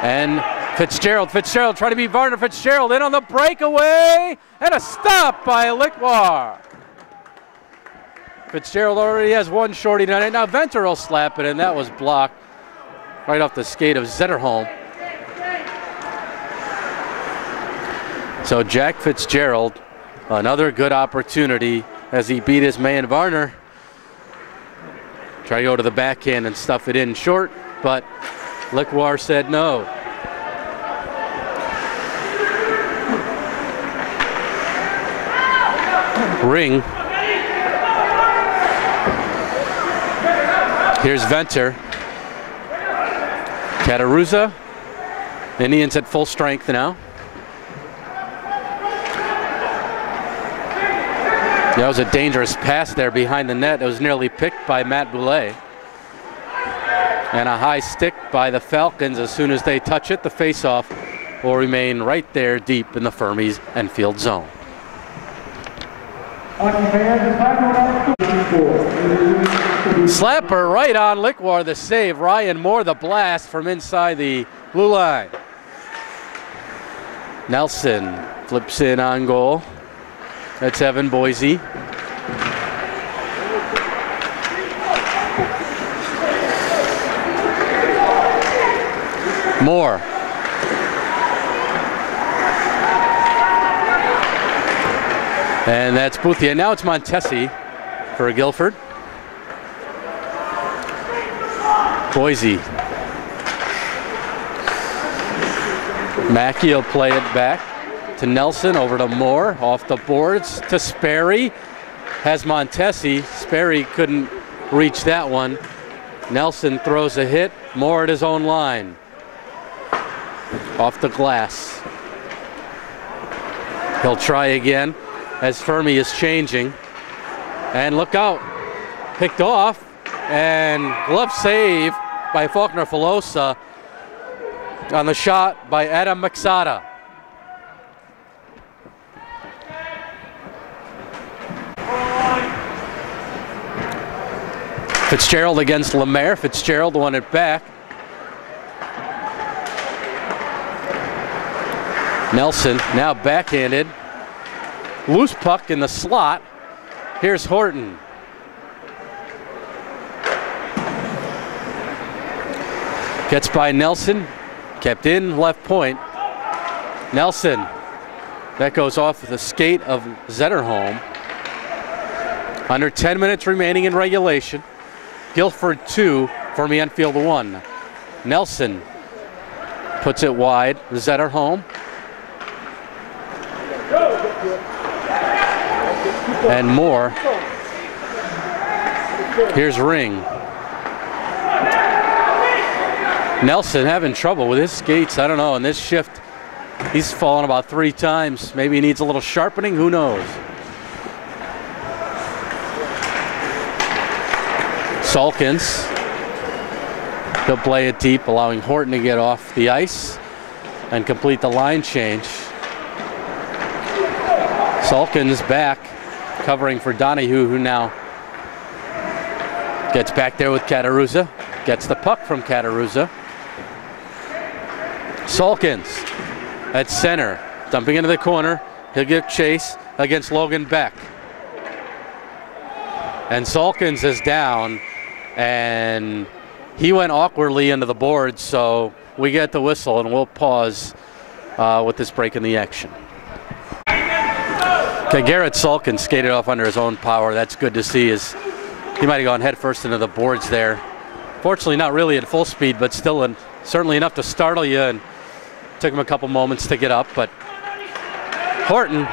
and Fitzgerald. Fitzgerald trying to beat Varner. Fitzgerald in on the breakaway, and a stop by Liquar. Fitzgerald already has one shorty on it. Now Venter will slap it, and that was blocked right off the skate of Zetterholm. So Jack Fitzgerald, another good opportunity as he beat his man Varner. Try to go to the backhand and stuff it in short, but Liquar said no. Ring. Here's Venter. Kataruza, Indians at full strength now. That was a dangerous pass there behind the net. It was nearly picked by Matt Boulay. And a high stick by the Falcons. As soon as they touch it, the faceoff will remain right there deep in the Fermi-Enfield zone. Slapper right on Lickwar, the save. Ryan Moore, the blast from inside the blue line. Nelson flips in on goal. That's Evan Boise. Moore. And that's Boothia. Now it's Montesi for Guilford. Boise. Mackey will play it back to Nelson, over to Moore, off the boards to Sperry. Has Montesi. Sperry couldn't reach that one. Nelson throws a hit. Moore at his own line. Off the glass. He'll try again as Fermi is changing. And look out. Picked off. And glove save by Faulkner Filosa on the shot by Adam Maxada. Fitzgerald against Lemaire. Fitzgerald won it back. Nelson now backhanded. Loose puck in the slot. Here's Horton. Gets by Nelson. Kept in left point. Nelson. That goes off the skate of Zetterholm. Under 10 minutes remaining in regulation. Guilford 2, Fermi-Enfield 1. Nelson puts it wide. Zetterholm. And Moore. Here's Ring. Nelson having trouble with his skates. I don't know. In this shift, he's fallen about 3 times. Maybe he needs a little sharpening. Who knows? Salkins. He'll play it deep, allowing Horton to get off the ice and complete the line change. Salkins back, covering for Donahue, who now gets back there with Kataruza. Gets the puck from Kataruza. Salkins at center, dumping into the corner. He'll give chase against Logan Beck. And Salkins is down, and he went awkwardly into the boards, so we get the whistle, and we'll pause with this break in the action. Okay, Garrett Salkins skated off under his own power. That's good to see, as he might have gone head first into the boards there. Fortunately, not really at full speed, but still certainly enough to startle you, and took him a couple moments to get up. But Horton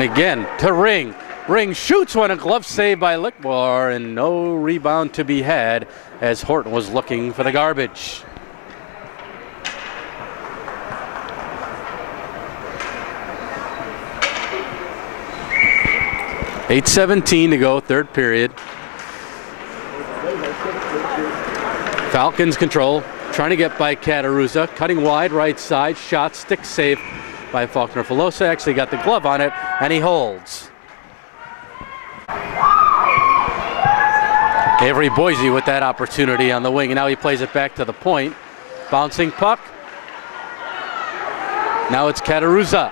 again to Ring. Ring shoots one, a glove save by Lickbar, and no rebound to be had as Horton was looking for the garbage. .8:17 to go, third period. Falcons control, trying to get by Kataruza, cutting wide right side, shot, stick save by Faulkner Filosa. Actually got the glove on it, and he holds. Avery Boise with that opportunity on the wing, and now he plays it back to the point. Bouncing puck. Now it's Kataruza.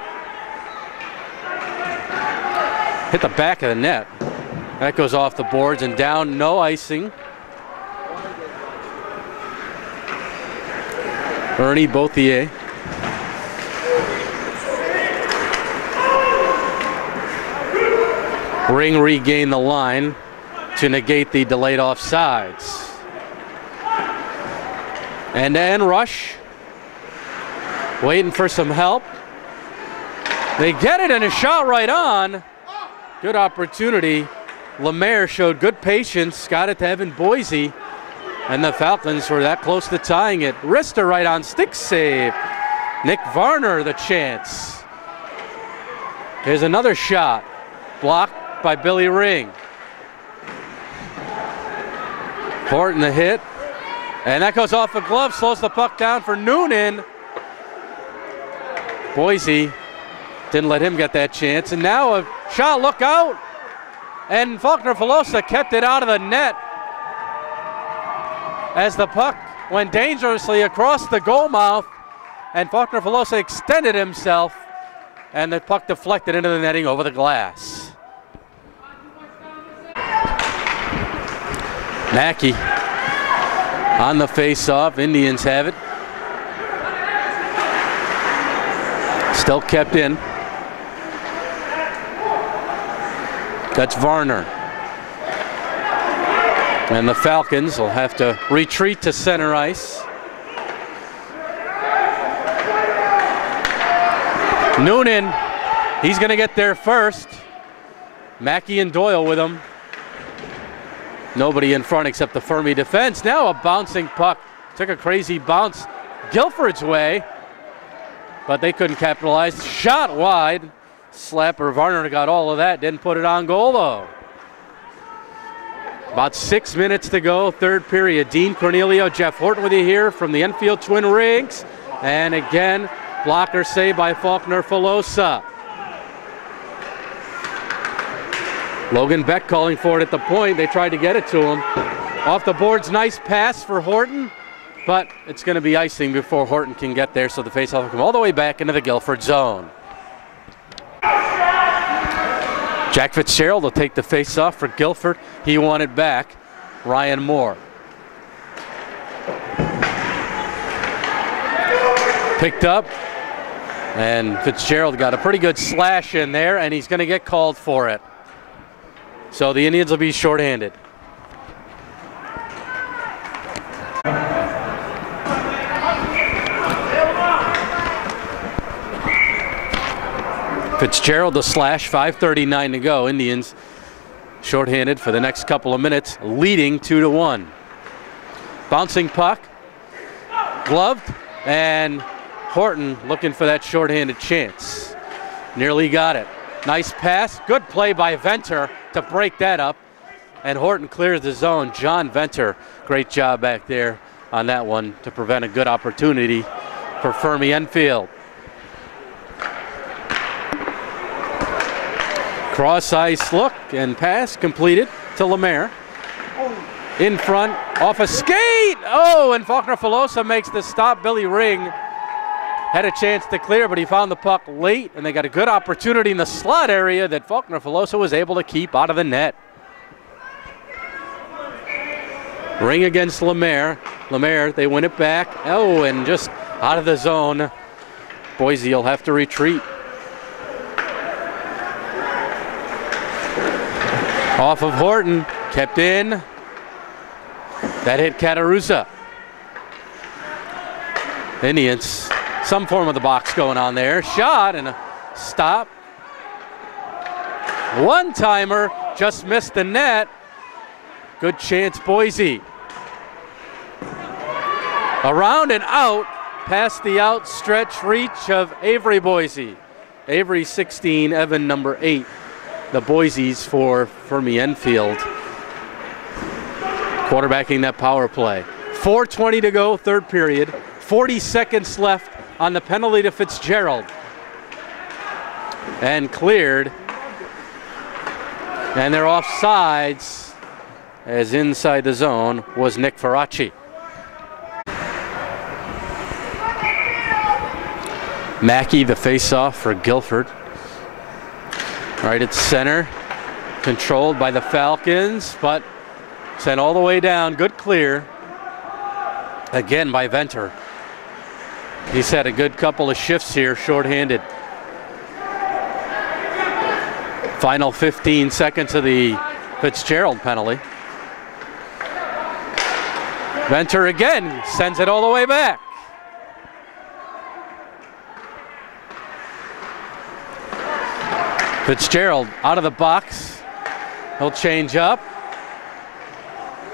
Hit the back of the net. That goes off the boards and down, no icing. Ernie Bothier. Ring regained the line to negate the delayed offsides. And then Rush waiting for some help. They get it, and a shot right on. Good opportunity Lemaire showed good patience, got it to Evan Boise, and the Falcons were that close to tying it. Wrister right on stick save. Nick Varner the chance. Here's another shot, blocked by Billy Ring. Horton the hit, and that goes off the glove, slows the puck down for Noonan. Boise didn't let him get that chance, and now a shot, look out! And Faulkner-Filosa kept it out of the net as the puck went dangerously across the goal mouth, and Faulkner-Filosa extended himself, and the puck deflected into the netting over the glass. Mackey on the face-off. Indians have it. Still kept in. That's Varner. And the Falcons will have to retreat to center ice. Noonan, he's going to get there first. Mackey and Doyle with him. Nobody in front except the Fermi defense. Now a bouncing puck. Took a crazy bounce Guilford's way, but they couldn't capitalize. Shot wide. Slapper Varner got all of that. Didn't put it on goal though. About 6 minutes to go, third period. Dean Cornelio, Jeff Horton with you here from the Enfield Twin Rinks. And again, blocker save by Faulkner-Filosa. Logan Beck calling for it at the point. They tried to get it to him. Off the boards, nice pass for Horton, but it's going to be icing before Horton can get there, so the faceoff will come all the way back into the Guilford zone. Jack Fitzgerald will take the faceoff for Guilford. He won it back. Ryan Moore. Picked up, and Fitzgerald got a pretty good slash in there, and he's going to get called for it. So the Indians will be shorthanded. Fitzgerald the slash, 5:39 to go. Indians shorthanded for the next couple of minutes, leading 2-1. Bouncing puck, gloved, and Horton looking for that shorthanded chance. Nearly got it. Nice pass, good play by Venter to break that up, and Horton clears the zone. John Venter, great job back there on that one to prevent a good opportunity for Fermi-Enfield. Cross ice look and pass completed to Lemaire. In front, off a skate. Oh, and Faulkner-Filosa makes the stop. Billy Ring had a chance to clear, but he found the puck late, and they got a good opportunity in the slot area that Faulkner-Filosa was able to keep out of the net. Ring against Lemaire. Lemaire, they win it back. Oh, and just out of the zone. Boise will have to retreat. Off of Horton, kept in. That hit Catarusa. Indians, some form of the box going on there. Shot and a stop. One-timer, just missed the net. Good chance, Boise. Around and out, past the outstretched reach of Avery Boise. Avery 16, Evan number 8. The Boise's for Fermi-Enfield. Quarterbacking that power play. 4:20 to go, third period. 40 seconds left on the penalty to Fitzgerald. And cleared. And they're offsides, as inside the zone was Nick Ferracci. Mackey, the faceoff for Guilford. Right at center, controlled by the Falcons, but sent all the way down. Good clear. Again by Venter. He's had a good couple of shifts here, shorthanded. Final 15 seconds of the Fitzgerald penalty. Venter again sends it all the way back. Fitzgerald out of the box. He'll change up.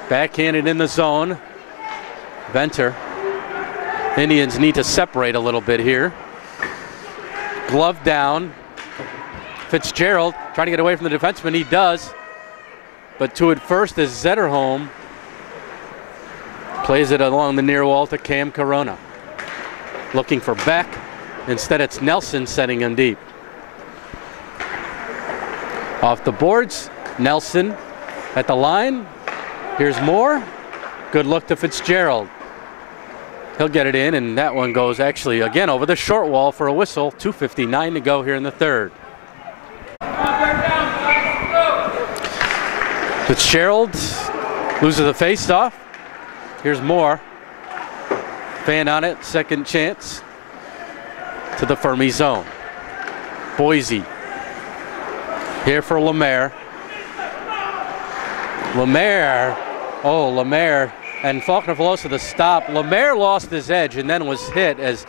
Backhanded in the zone. Venter. Indians need to separate a little bit here. Glove down. Fitzgerald trying to get away from the defenseman. He does. But to it first is Zetterholm. Plays it along the near wall to Cam Corona. Looking for Beck. Instead, it's Nelson setting him deep. Off the boards, Nelson at the line. Here's Moore. Good look to Fitzgerald. He'll get it in, and that one goes actually again over the short wall for a whistle. 2:59 to go here in the third. Fitzgerald loses the face-off. Here's Moore. Fan on it, second chance to the Fermi zone. Boise. Here for Lemaire. Lemaire and Faulkner-Filosa the stop. Lemaire lost his edge and then was hit as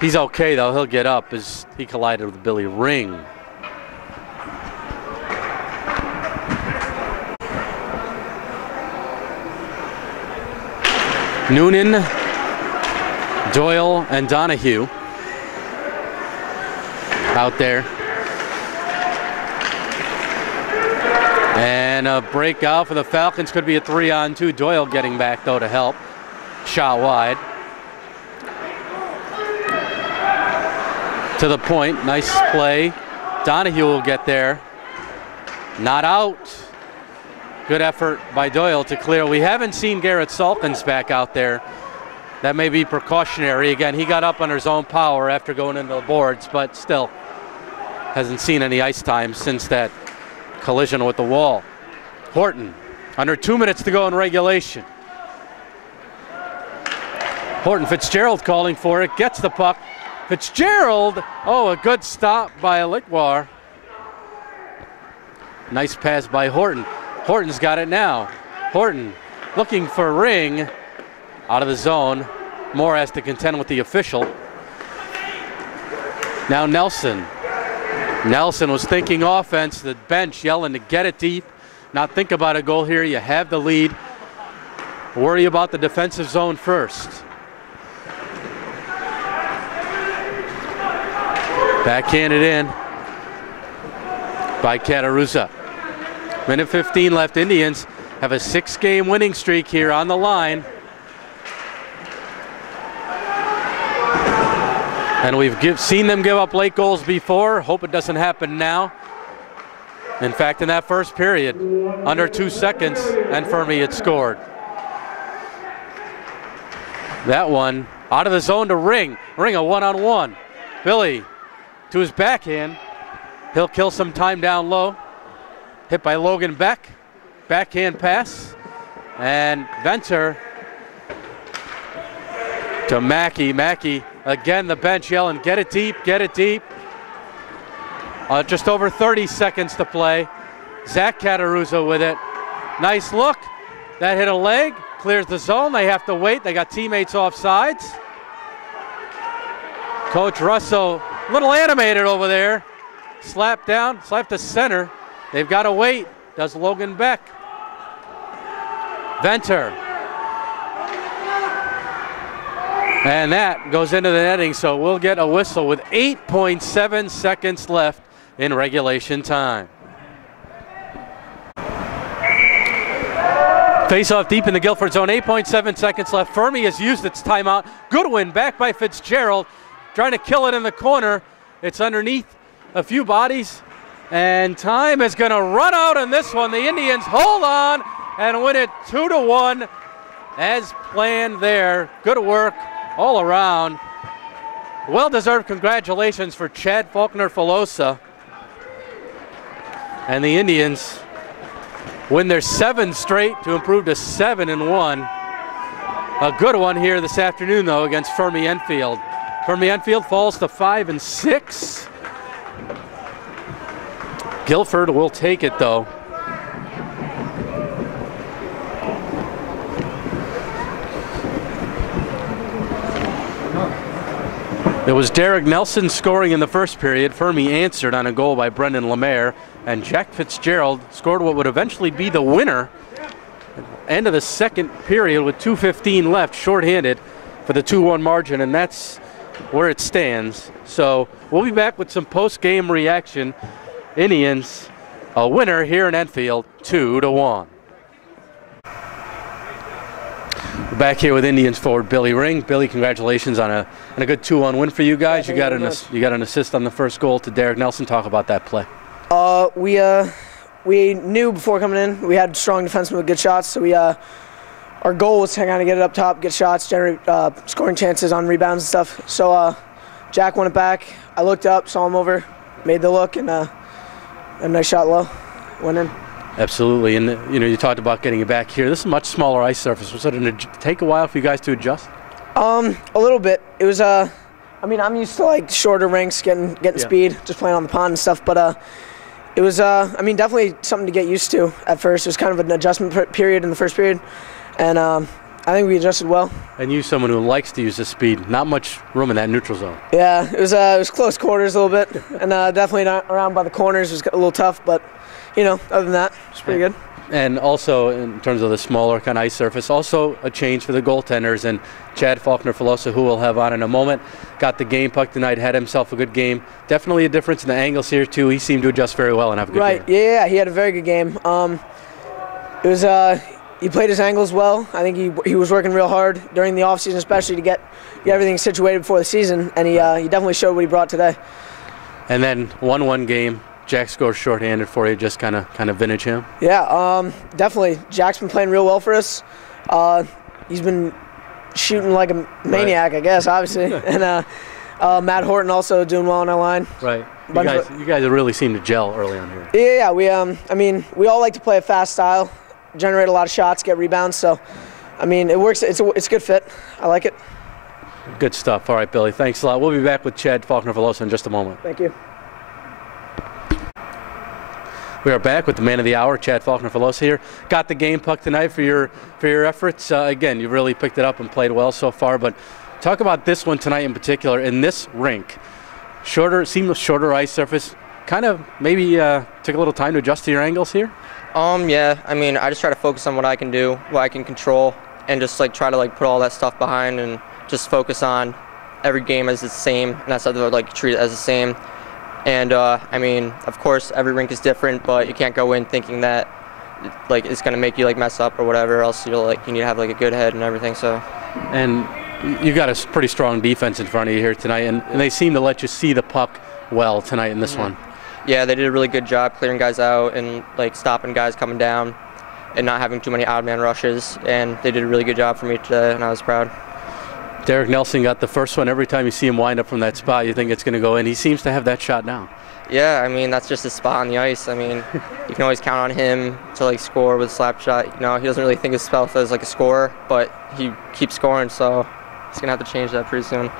he's okay though. He'll get up as he collided with Billy Ring. Noonan, Doyle, and Donahue out there. And a breakout for the Falcons. Could be a 3-on-2. Doyle getting back though to help. Shot wide. To the point. Nice play. Donahue will get there. Not out. Good effort by Doyle to clear. We haven't seen Garrett Salkins back out there. That may be precautionary. Again, he got up under his own power after going into the boards, but still hasn't seen any ice time since that collision with the wall. Horton, under 2 minutes to go in regulation. Horton, Fitzgerald calling for it, gets the puck. Fitzgerald, oh, a good stop by Alikwar. Nice pass by Horton. Horton's got it now. Horton looking for Ring out of the zone. Moore has to contend with the official. Now Nelson. Nelson was thinking offense, the bench yelling to get it deep. Not think about a goal here, you have the lead. Worry about the defensive zone first. Backhanded in by Cataruzza. Minute 15 left. Indians have a 6-game winning streak here on the line. And we've seen them give up late goals before. Hope it doesn't happen now. In fact, in that first period, under 2 seconds, and Fermi had scored. That one out of the zone to Ring. Ring a one-on-one. Billy to his backhand. He'll kill some time down low. Hit by Logan Beck. Backhand pass. And Venter to Mackey. Mackey, again, the bench yelling, get it deep, get it deep. Just over 30 seconds to play. Zach Cataruzza with it. Nice look. That hit a leg, clears the zone. They have to wait. They got teammates off sides. Coach Russo, a little animated over there. Slap down, slap to center. They've got to wait. Does Logan Beck. Venter. And that goes into the netting, so we'll get a whistle with 8.7 seconds left in regulation time. Face-off deep in the Guilford zone, 8.7 seconds left. Fermi has used its timeout. Goodwin back by Fitzgerald, trying to kill it in the corner. It's underneath a few bodies, and time is going to run out on this one. The Indians hold on and win it 2-1 as planned there. Good work all around. Well-deserved congratulations for Chad Faulkner-Filosa. And the Indians win their 7th straight to improve to 7-1. A good one here this afternoon, though, against Fermi-Enfield. Fermi-Enfield falls to 5-6. Guilford will take it, though. It was Derek Nelson scoring in the first period. Fermi answered on a goal by Brendan Lemaire and Jack Fitzgerald scored what would eventually be the winner. End of the second period with 2:15 left, shorthanded for the 2-1 margin, and that's where it stands. So we'll be back with some post-game reaction. Indians, a winner here in Enfield, 2-1. We're back here with Indians forward Billy Ring. Billy, congratulations on a good 2-1 win for you guys. You got an assist on the first goal to Derek Nelson. Talk about that play. We knew before coming in we had strong defensemen with good shots, so our goal was to kind of get it up top, get shots, generate scoring chances on rebounds and stuff. So Jack won it back. I looked up, saw him over, made the look, and a nice shot low, went in. Absolutely, and you talked about getting it back here. This is a much smaller ice surface. Was it take a while for you guys to adjust? A little bit. It was I mean, I'm used to like shorter rinks, getting speed, just playing on the pond and stuff, but it was, I mean, definitely something to get used to at first. It was kind of an adjustment period in the first period, and I think we adjusted well. And you, someone who likes to use the speed, not much room in that neutral zone. Yeah, it was close quarters a little bit, and definitely not around by the corners was a little tough, but other than that, it's pretty good. And also, in terms of the smaller kind of ice surface, also a change for the goaltenders. And Chad Faulkner-Filosa, who we'll have on in a moment, got the game puck tonight, had himself a good game. Definitely a difference in the angles here, too. He seemed to adjust very well and have a good game. Right, yeah, he had a very good game. It was he played his angles well. I think he was working real hard during the offseason, especially to get everything situated before the season, and he definitely showed what he brought today. And then 1-1 game. Jack scores shorthanded for you, just kind of vintage him? Yeah, definitely. Jack's been playing real well for us. He's been shooting like a maniac, I guess, obviously. And Matt Horton also doing well on our line. Right. You guys really seem to gel early on here. Yeah, we I mean, we all like to play a fast style, generate a lot of shots, get rebounds. So, I mean, it works. It's a good fit. I like it. Good stuff. All right, Billy. Thanks a lot. We'll be back with Chad Faulkner-Filosa in just a moment. Thank you. We are back with the man of the hour, Chad Faulkner-Filosa here. Got the game puck tonight for your efforts. Again, you really picked it up and played well so far. But talk about this one tonight in particular. In this rink, seamless shorter ice surface. Kind of maybe took a little time to adjust to your angles here. Yeah. I mean, I just try to focus on what I can do, what I can control, and just try to put all that stuff behind and just focus on every game as the same, and that's how to treat it as the same. And I mean, of course, every rink is different, but you can't go in thinking that it's going to make you mess up or whatever. Else you need to have a good head and everything. So. And you got a pretty strong defense in front of you here tonight, and they seem to let you see the puck well tonight in this one. Yeah, they did a really good job clearing guys out and stopping guys coming down, and not having too many odd man rushes. And they did a really good job for me today, and I was proud. Derek Nelson got the first one. Every time you see him wind up from that spot, you think it's going to go in. He seems to have that shot now. Yeah, I mean, that's just his spot on the ice. I mean, you can always count on him to score with a slap shot. He doesn't really think of himself as a scorer, but he keeps scoring, so he's going to have to change that pretty soon.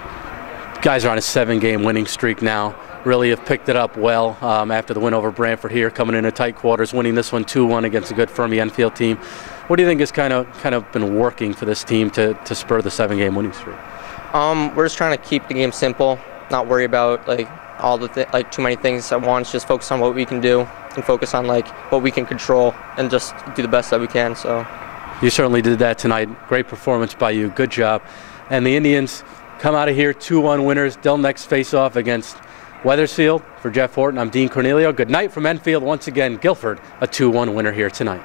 Guys are on a 7-game winning streak now. Really have picked it up well after the win over Brantford here, coming into tight quarters, winning this one 2-1 against a good Fermi-Enfield team. What do you think has kind of been working for this team to spur the 7-game winning streak? We're just trying to keep the game simple, not worry about all the too many things at once. Just focus on what we can do and focus on what we can control and just do the best that we can. So you certainly did that tonight. Great performance by you. Good job. And the Indians come out of here 2-1 winners. They'll next face off against Wethersfield. For Jeff Horton, I'm Dean Cornelio. Good night from Enfield. Once again, Guilford, a 2-1 winner here tonight.